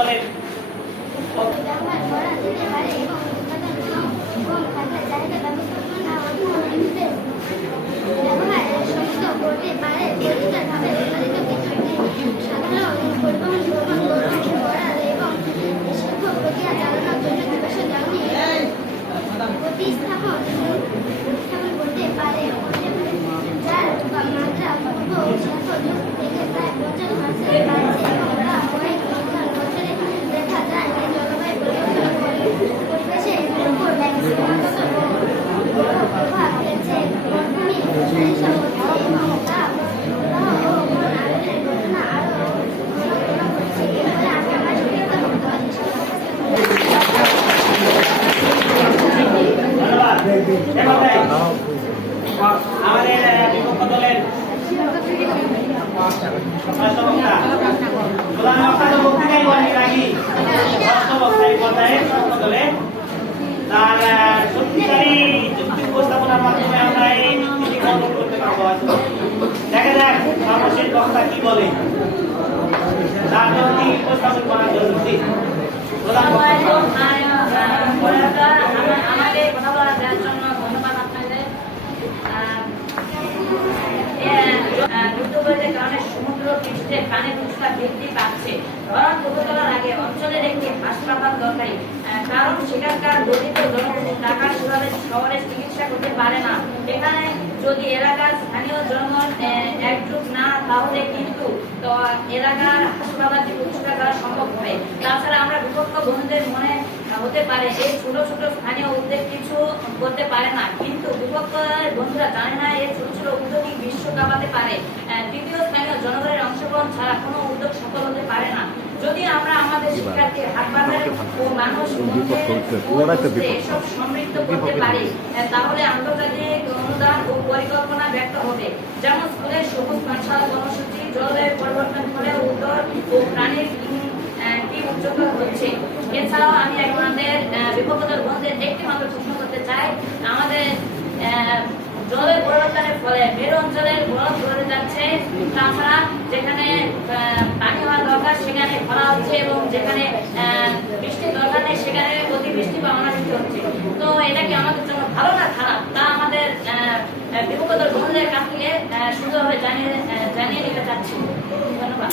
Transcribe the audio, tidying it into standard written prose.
দলের প্রতিস্থাপন করতে পারে যার মাত্রা পূর্ব থেকে প্রায় 50% বাড়ছে এবং তা অনেক বছরে দেখা যায় যে জলবায়ু পরিবর্তন পরিবেশের উপর ক্রমাগত বড় প্রভাব ফেলছে। মরুভূমি সহিংসা হচ্ছে এবং তা প্রবাহ ও বন আগুনের ঘটনা আরও ঘন হচ্ছে। এর ফলে আমরা সচেতন হতে পারি। আমাদের বিপক্ষ দলের প্রধান বক্তা বক্তৃতায় বলেন রাগি দলে তার সত্যিকারী যুক্তি উপস্থাপনার মাধ্যমে আমরা এই যুক্তি কন্ট্রোল করতে পারবো। দেখা যাক সর্বশেষ বক্তা কি বলে, তার যুক্তি উপস্থাপন করার জন্য প্রধান বক্তা। আমাকে কথা বলার জন্য ধন্যবাদ আপনাদের। দুর্যোগের কারণে সমুদ্র পৃষ্ঠে পানির উচ্চতা বৃদ্ধি পাচ্ছে। ধরন তৈরি করার আগে অঞ্চলের একটি হাসপাতাল দরকারি, কারণ সেখানকার দরিদ্র জনগণ টাকা সেভাবে শহরে চিকিৎসা করতে পারে না। এখানে যদি এলাকার স্থানীয় জনগণ একজোট না তাহলে কিন্তু এলাকার হাসপাতালটি প্রতিষ্ঠা করা সম্ভব হবে। তাছাড়া আমরা বিপক্ষ বন্ধুদের মনে হতে পারে এই ছোট ছোট স্থানীয় উদ্যোগ কিছু করতে পারে না, কিন্তু বিপক্ষ বন্ধুরা জানে না এই ছোট ছোট উদ্যোগই বিশ্ব কাঁপাতে পারে। তৃতীয় স্থানীয় জনগণের অংশগ্রহণ ছাড়া কোনো উদ্যোগ সফল হতে পারে না। যদি আমরা আমাদের শিক্ষার্থীর হাত বাঁধার ও মানুষ এসব সমৃদ্ধ করতে পারি, তাহলে আন্তর্জাতিক অনুদান ও পরিকল্পনা ব্যক্ত হবে। যেমন স্কুলের সবুজ পাঠশালা কর্মসূচি, জলবায়ু পরিবর্তন ফলে উদ্যোগ ও প্রাণীর কি উচ্চতর হচ্ছে। এছাড়াও আমি আমাদের বিপক্ষ দল বন্ধুদের একটি মাত্র প্রশ্ন করতে চাই, আমাদের জলবায়ু পরিবর্তনের ফলে মেরু অঞ্চলের বরফ গলে যাচ্ছে, তাছাড়া যেখানে পানি হওয়া দরকার সেখানে খরা হচ্ছে এবং যেখানে বৃষ্টি দরকার নেই সেখানে অতিবৃষ্টি বা অনাবৃষ্টি হচ্ছে। তো এটা কি আমাদের জন্য ভালো না খারাপ, তা আমাদের বিপক্ষ দল বন্ধুদের কাছ থেকে সুন্দরভাবে জানিয়ে নিতে চাচ্ছি। ধন্যবাদ।